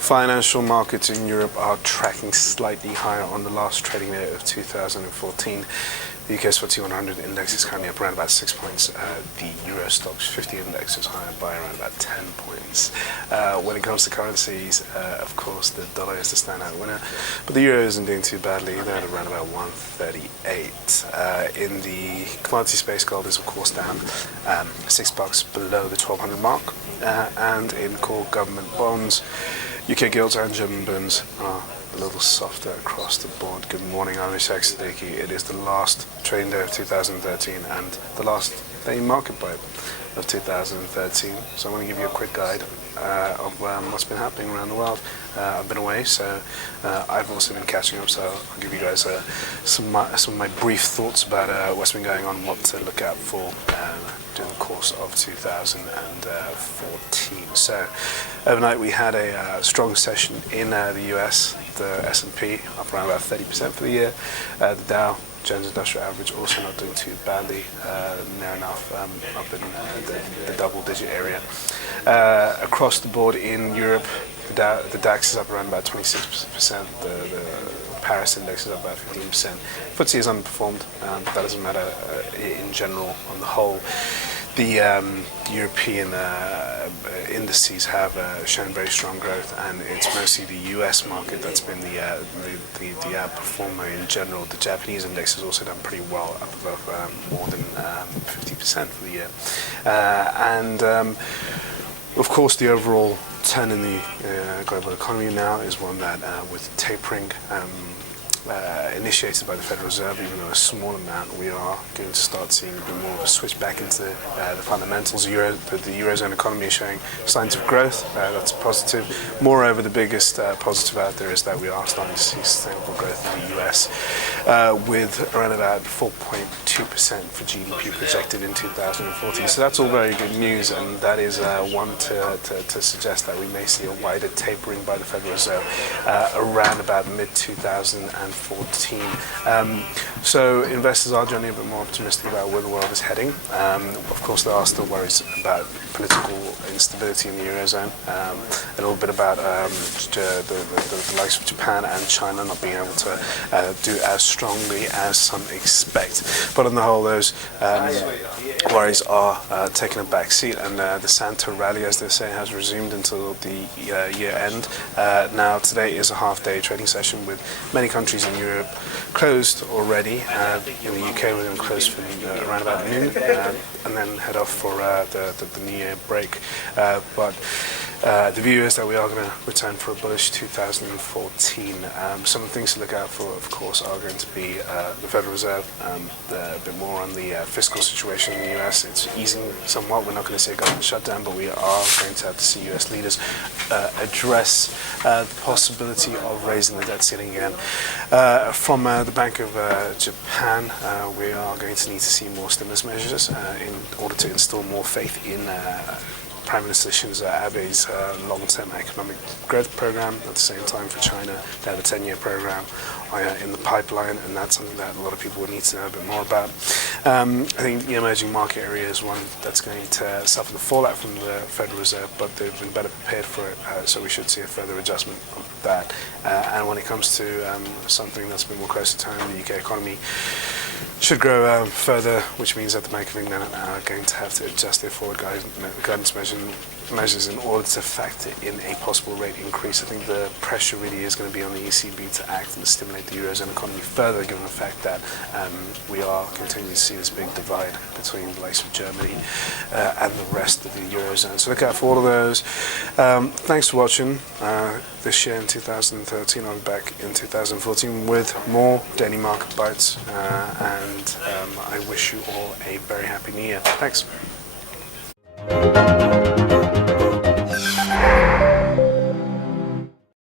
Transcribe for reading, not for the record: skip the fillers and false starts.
Financial markets in Europe are tracking slightly higher on the last trading day of 2014. The UK's FTSE 100 index is currently up around about 6 points. The Euro Stoxx 50 index is higher by around about 10 points. When it comes to currencies, of course, the dollar is the standout winner, but the euro isn't doing too badly. They're at around about 138. In the commodity space, gold is of course down $6 below the 1200 mark, and in core government bonds, UK gilts and German bonds are a little softer across the board. Good morning, I'm Ishaq Siddiqi. It is the last trading day of 2013 and the last day market buy of 2013. So I want to give you a quick guide of what's been happening around the world. I've been away, so I've also been catching up, so I'll give you guys some of my brief thoughts about what's been going on, what to look out for during the course of 2014. So overnight we had a strong session in the US, the S&P up around about 30% for the year, the Dow Jones Industrial Average also not doing too badly, near enough up in the double-digit area. Across the board in Europe, the DAX is up around about 26%, the Paris index is up about 15%. FTSE has underperformed, but that doesn't matter in general. On the whole, the European indices have shown very strong growth, and it's mostly the US market that's been the outperformer in general. The Japanese index has also done pretty well, up above more than 50% for the year. Of course, the overall turn in the global economy now is one that, with tapering initiated by the Federal Reserve, even though a small amount, we are going to start seeing a bit more of a switch back into the fundamentals. The Eurozone economy is showing signs of growth. That's positive. Moreover, the biggest positive out there is that we are starting to see sustainable growth in the US, with around about 4.2% for GDP projected in 2014. So that's all very good news, and that is one to suggest that we may see a wider tapering by the Federal Reserve around about mid-2014. So investors are generally a bit more optimistic about where the world is heading. Of course, there are still worries about political instability in the Eurozone, a little bit about the likes of Japan and China not being able to do as strongly as some expect. But on the whole, those worries are taking a back seat, and the Santa rally, as they say, has resumed until the year end. Now, today is a half-day trading session with many countries in Europe closed already. In the UK, we're going to close for around about noon, and then head off for the New Year break. But the view is that we are going to return for a bullish 2014. Some of the things to look out for, of course, are going to be the Federal Reserve, a bit more on the fiscal situation in the US. It's easing somewhat. We're not going to see a government shutdown, but we are going to have to see US leaders address the possibility of raising the debt ceiling again. From the Bank of Japan, we are going to need to see more stimulus measures in order to instill more faith in Prime Minister Shinzo Abe's long-term economic growth program. At the same time, for China, they have a 10-year program in the pipeline, and that's something that a lot of people would need to know a bit more about. I think the emerging market area is one that's going to suffer the fallout from the Federal Reserve, but they've been better prepared for it, so we should see a further adjustment of that. And when it comes to something that's a bit more closer to home, the UK economy should grow further, which means that the Bank of England are going to have to adjust their forward guidance measures in order to factor in a possible rate increase. I think the pressure really is going to be on the ECB to act and stimulate the Eurozone economy further, given the fact that we are continuing to see this big divide between the likes of Germany and the rest of the Eurozone. So look out for all of those. Thanks for watching. This year in 2013, I'll be back in 2014 with more daily market bites, and I wish you all a very happy new year. Thanks.